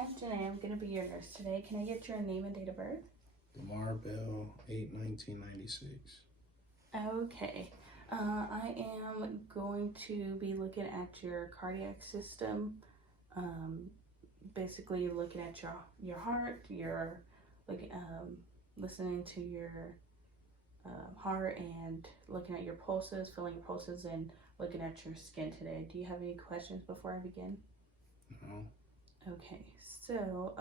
Aunt Janae. I'm going to be your nurse today. Can I get your name and date of birth? Lamar Bell, 8/1996. Okay. I am going to be looking at your cardiac system. Basically looking at your heart, listening to your heart and looking at your pulses, feeling your pulses, and looking at your skin today. Do you have any questions before I begin? No. Okay, so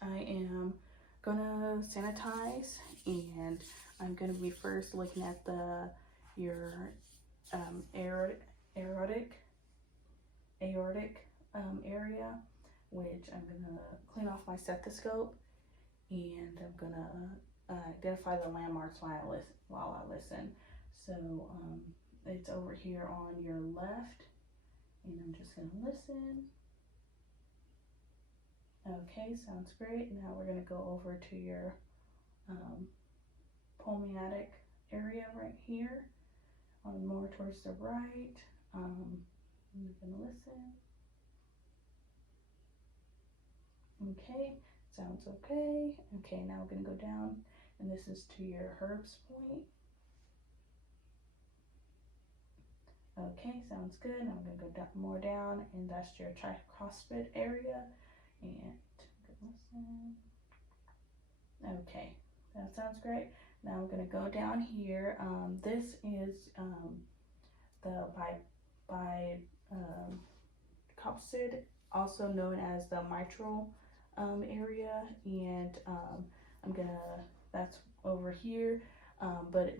I am gonna sanitize, and I'm gonna be first looking at your aortic area, which I'm gonna clean off my stethoscope, and I'm gonna identify the landmarks while I listen. So it's over here on your left, and I'm just gonna listen. Okay, sounds great. Now we're gonna go over to your pulmonic area right here, more towards the right. I'm gonna listen. Okay, sounds okay. Okay, now we're gonna go down, and this is to your Herb's point. Okay, sounds good. Now I'm gonna go more down, and that's your tricuspid area. And listen. Okay, that sounds great. Now I'm gonna go down here. This is the bicuspid, also known as the mitral area, and that's over here. But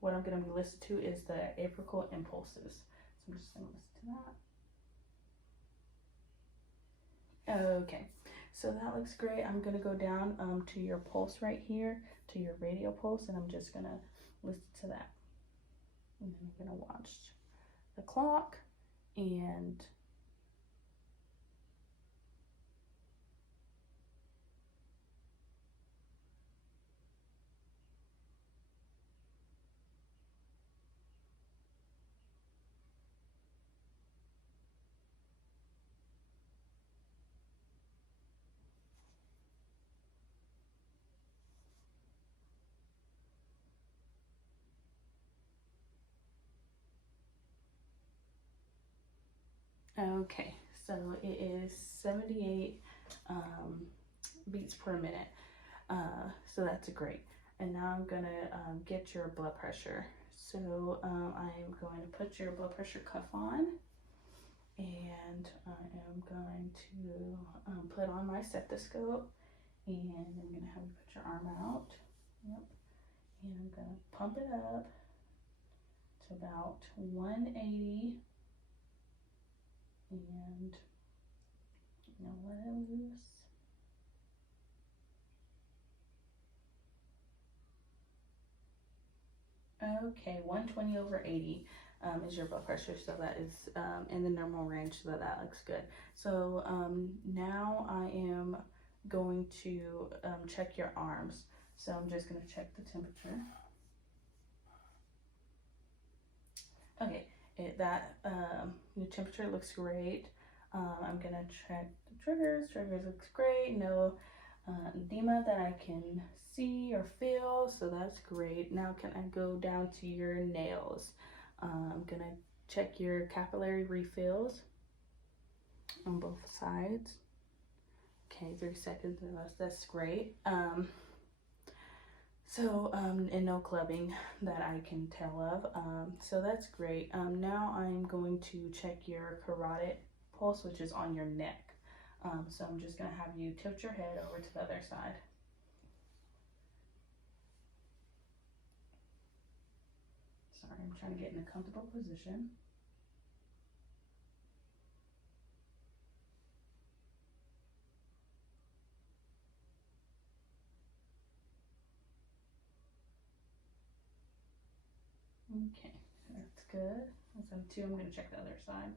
what I'm gonna be listening to is the apical impulses. So I'm just gonna listen to that. Okay, so that looks great. I'm gonna go down to your pulse right here, to your radial pulse, and I'm just gonna listen to that. And then I'm gonna watch the clock, and okay, so it is 78 beats per minute. So that's great. And now I'm gonna get your blood pressure. So I'm going to put your blood pressure cuff on, and I am going to put on my stethoscope, and I'm gonna have you put your arm out. Yep. And I'm gonna pump it up to about 180, and now let it loose. Okay, 120/80 is your blood pressure, so that is in the normal range, so that looks good. So now I am going to check your arms. So I'm just going to check the temperature. Okay, your temperature looks great. I'm going to check the triggers. Triggers looks great. No edema that I can see or feel, so that's great. Now can I go down to your nails? I'm gonna check your capillary refills on both sides. Okay, 3 seconds or less, that's great. And no clubbing that I can tell of, so that's great. Now I'm going to check your carotid pulse, which is on your neck. So I'm just gonna have you tilt your head over to the other side. Sorry, I'm trying to get in a comfortable position. Okay, that's good. That's on 2. I'm gonna check the other side.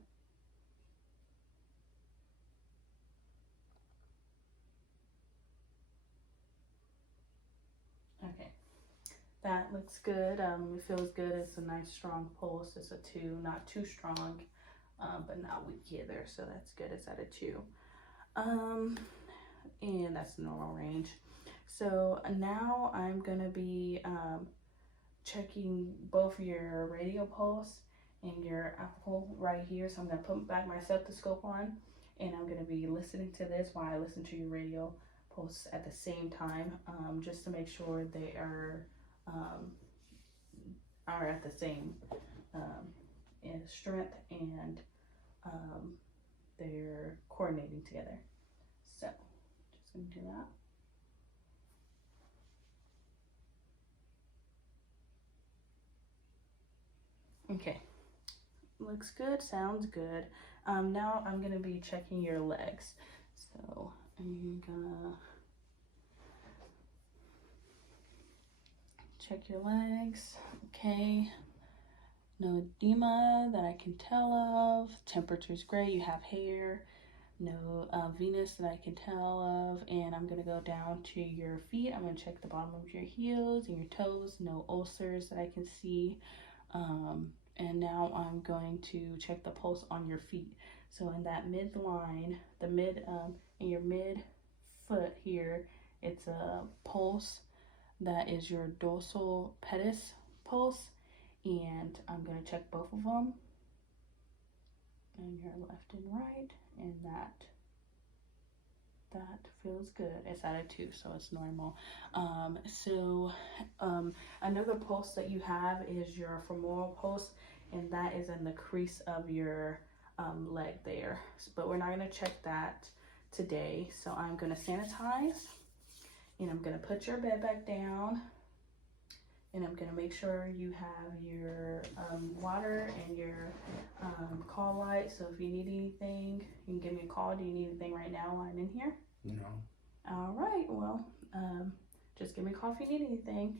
Okay, that looks good. It feels good. It's a nice strong pulse. It's a 2, not too strong, but not weak either. So that's good. It's at a 2. And that's the normal range. So now I'm gonna be checking both your radial pulse and your alcohol right here. So I'm gonna put back my stethoscope on, and I'm gonna be listening to this while I listen to your radial pulse at the same time, just to make sure they are at the same in strength, and um, they're coordinating together. So just gonna do that. Okay, looks good, sounds good. Now I'm gonna be checking your legs. So I'm gonna check your legs. Okay, no edema that I can tell of. Temperature's great, you have hair. No venous that I can tell of. And I'm gonna go down to your feet. I'm gonna check the bottom of your heels and your toes. No ulcers that I can see. And now I'm going to check the pulse on your feet. So in that midline, in your mid foot here, it's a pulse that is your dorsal pedis pulse. And I'm going to check both of them. And your left and right. And that feels good. It's at a 2, so it's normal. Another pulse that you have is your femoral pulse, and that is in the crease of your leg there. But we're not going to check that today. So I'm going to sanitize, and I'm going to put your bed back down, and I'm going to make sure you have your water and your call light. So if you need anything, you can give me a call. Do you need anything right now while I'm in here? No. All right. Well, just give me a call if you need anything.